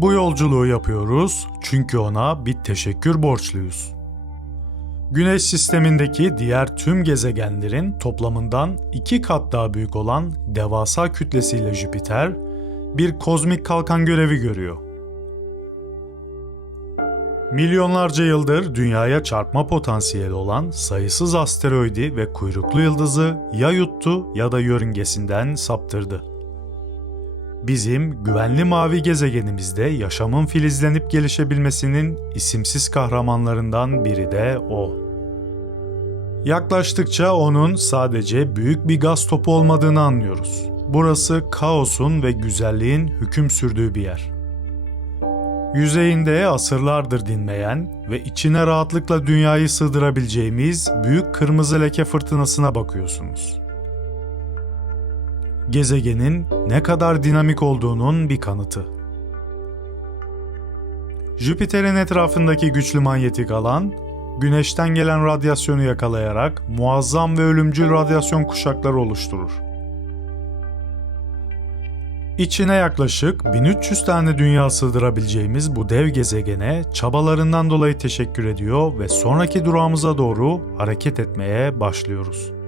Bu yolculuğu yapıyoruz çünkü ona bir teşekkür borçluyuz. Güneş sistemindeki diğer tüm gezegenlerin toplamından iki kat daha büyük olan devasa kütlesiyle Jüpiter bir kozmik kalkan görevi görüyor. Milyonlarca yıldır dünyaya çarpma potansiyeli olan sayısız asteroidi ve kuyruklu yıldızı ya yuttu ya da yörüngesinden saptırdı. Bizim güvenli mavi gezegenimizde yaşamın filizlenip gelişebilmesinin isimsiz kahramanlarından biri de o. Yaklaştıkça onun sadece büyük bir gaz topu olmadığını anlıyoruz. Burası kaosun ve güzelliğin hüküm sürdüğü bir yer. Yüzeyinde asırlardır dinmeyen ve içine rahatlıkla dünyayı sığdırabileceğimiz büyük kırmızı leke fırtınasına bakıyorsunuz. Gezegenin ne kadar dinamik olduğunun bir kanıtı. Jüpiter'in etrafındaki güçlü manyetik alan, Güneşten gelen radyasyonu yakalayarak muazzam ve ölümcül radyasyon kuşakları oluşturur. İçine yaklaşık 1300 tane dünya sığdırabileceğimiz bu dev gezegene çabalarından dolayı teşekkür ediyor ve sonraki durağımıza doğru hareket etmeye başlıyoruz.